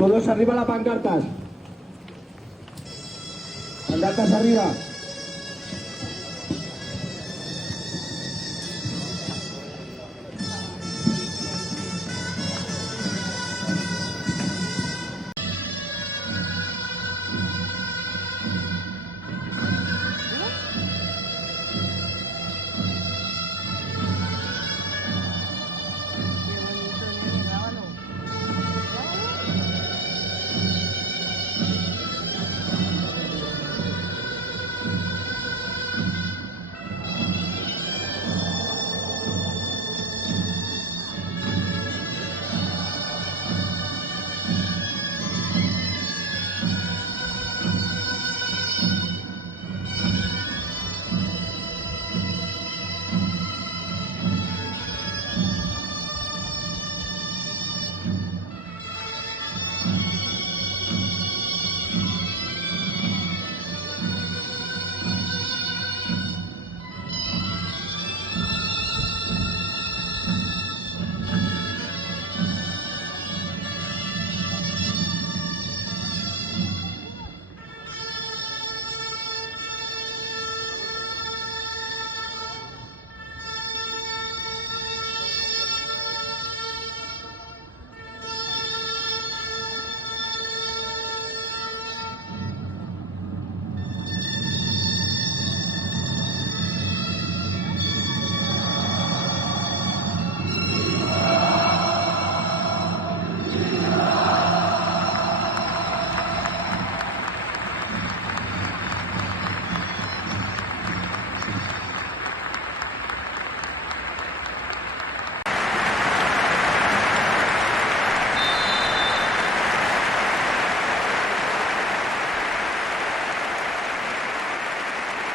Todos arriba las pancartas. Pancartas arriba.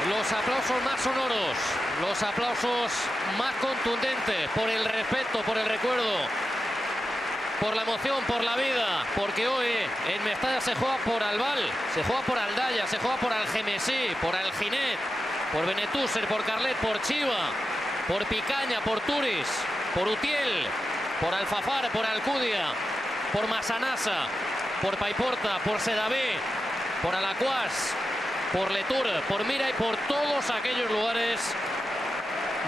Los aplausos más sonoros, los aplausos más contundentes, por el respeto, por el recuerdo, por la emoción, por la vida, porque hoy en Mestalla se juega por Albal, se juega por Aldaya, se juega por Algemesí, por Alginet, por Benetúser, por Carlet, por Chiva, por Picaña, por Turis, por Utiel, por Alfafar, por Alcudia, por Massanassa, por Paiporta, por Sedaví, por Alacuás, por Letur, por Mira y por todos aquellos lugares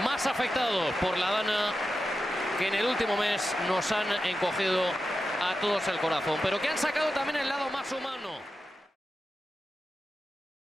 más afectados por la dana que en el último mes nos han encogido a todos el corazón, pero que han sacado también el lado más humano.